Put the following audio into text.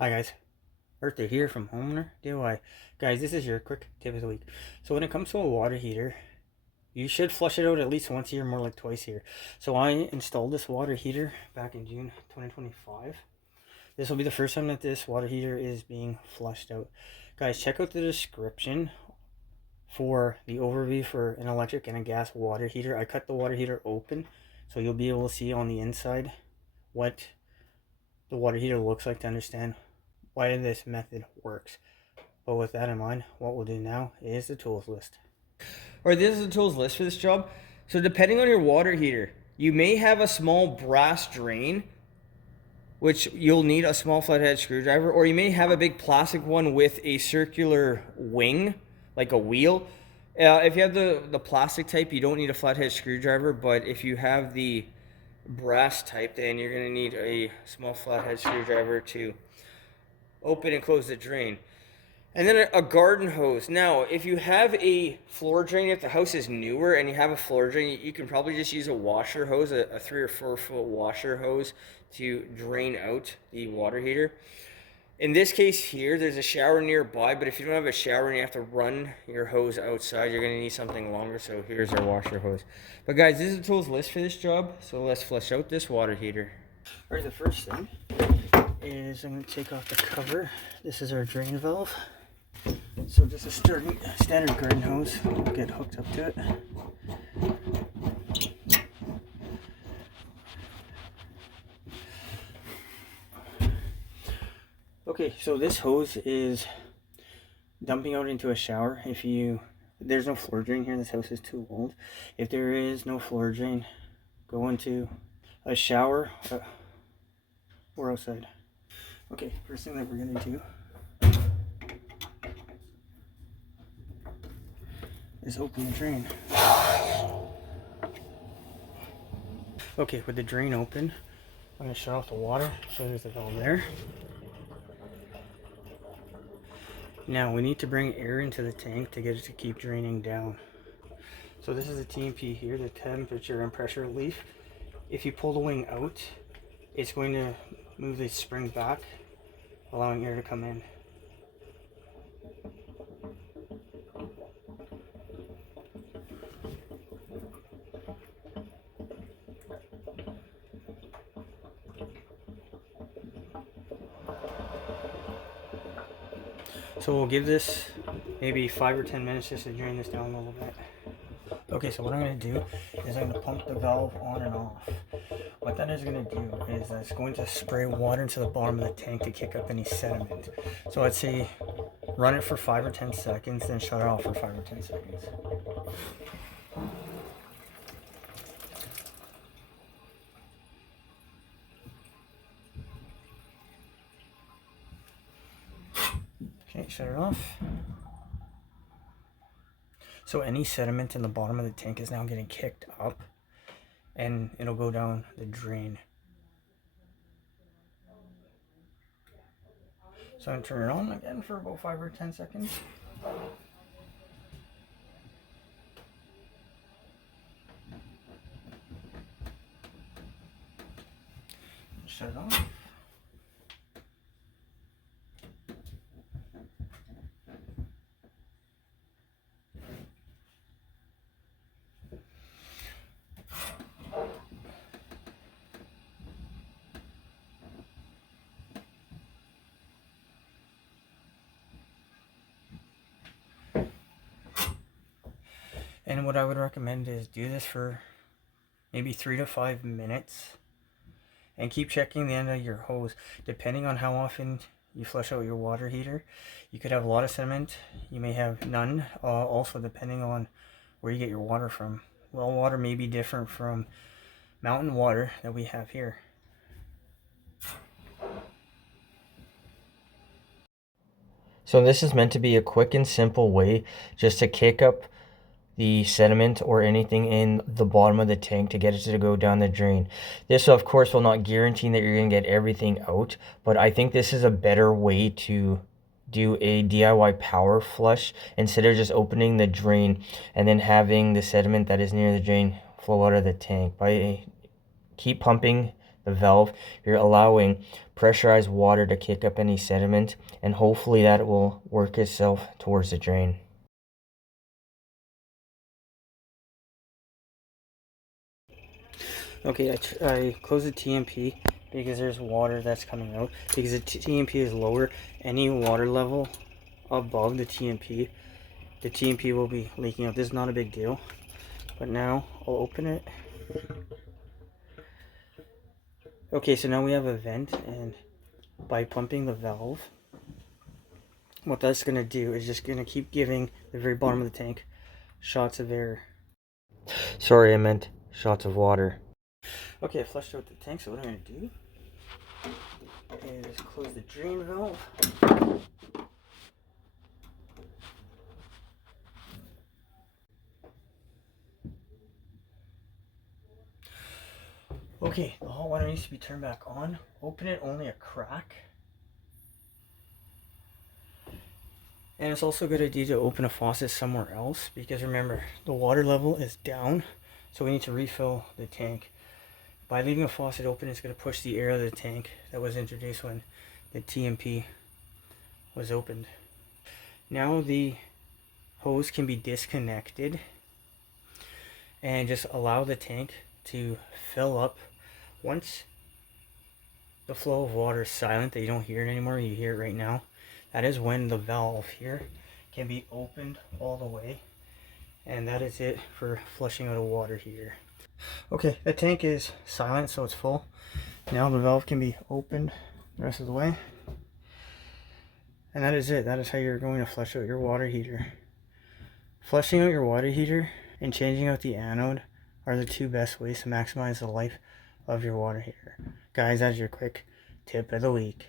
Hi guys, Arthur here from Homeowner DIY. Guys, this is your quick tip of the week. So when it comes to a water heater, you should flush it out at least once a year, more like twice a year. So I installed this water heater back in June 2025. This will be the first time that this water heater is being flushed out. Guys, check out the description for the overview for an electric and a gas water heater. I cut the water heater open so you'll be able to see on the inside what the water heater looks like to understand why this method works. But with that in mind, what we'll do now is the tools list. Or this is the tools list for this job. So depending on your water heater, you may have a small brass drain, which you'll need a small flathead screwdriver, or you may have a big plastic one with a circular wing, like a wheel. If you have the plastic type, you don't need a flathead screwdriver, but if you have the brass type, then you're gonna need a small flathead screwdriver to open and close the drain. And then a garden hose. Now, if you have a floor drain, if the house is newer and you have a floor drain, you can probably just use a washer hose, a 3 or 4 foot washer hose to drain out the water heater. In this case here, there's a shower nearby, but if you don't have a shower and you have to run your hose outside, you're gonna need something longer, so here's our washer hose. But guys, this is the tools list for this job, so let's flush out this water heater. Alright, the first thing is I'm going to take off the cover. This is our drain valve. So just a standard garden hose will get hooked up to it. Okay, so this hose is dumping out into a shower. There's no floor drain here, this house is too old. If there is no floor drain, go into a shower or outside. Okay, first thing that we're gonna do is open the drain. Okay, with the drain open, I'm gonna shut off the water. So there's the valve there. Now we need to bring air into the tank to get it to keep draining down. So this is the TMP here, the temperature and pressure relief. If you pull the wing out, it's going to move the spring back, allowing air to come in. So we'll give this maybe 5 or 10 minutes just to drain this down a little bit. Okay, so what I'm going to do is I'm going to pump the valve on and off. What that is going to do is it's going to spray water into the bottom of the tank to kick up any sediment. So I'd say run it for 5 or 10 seconds, then shut it off for 5 or 10 seconds. Okay, shut it off. So any sediment in the bottom of the tank is now getting kicked up and it'll go down the drain. So I'm going to turn it on again for about 5 or 10 seconds. Shut it off. And what I would recommend is do this for maybe 3 to 5 minutes and keep checking the end of your hose. Depending on how often you flush out your water heater, you could have a lot of sediment, you may have none. Also depending on where you get your water from. Well water may be different from mountain water that we have here. So this is meant to be a quick and simple way just to kick up the sediment or anything in the bottom of the tank to get it to go down the drain. This, of course, will not guarantee that you're going to get everything out, but I think this is a better way to do a DIY power flush instead of just opening the drain and then having the sediment that is near the drain flow out of the tank. Keep pumping the valve, you're allowing pressurized water to kick up any sediment, and hopefully that will work itself towards the drain. Okay, I close the TMP because there's water that's coming out. Because the TMP is lower, any water level above the TMP will be leaking out. This is not a big deal. But now I'll open it. Okay, so now we have a vent, and by pumping the valve, what that's going to do is just going to keep giving the very bottom of the tank shots of air. Sorry, I meant shots of water. Okay, I flushed out the tank, so what I'm going to do is close the drain valve. Okay, the hot water needs to be turned back on. Open it only a crack. And it's also a good idea to open a faucet somewhere else, because remember, the water level is down, so we need to refill the tank. By leaving a faucet open, it's going to push the air out of the tank that was introduced when the TMP was opened. Now the hose can be disconnected and just allow the tank to fill up. Once the flow of water is silent, that you don't hear it anymore, you hear it right now, that is when the valve here can be opened all the way, and that is it for flushing out a water heater. Okay, the tank is silent, so it's full. Now the valve can be opened the rest of the way, and that is it. That is how you're going to flush out your water heater. Flushing out your water heater and changing out the anode are the two best ways to maximize the life of your water heater. Guys, that's your quick tip of the week.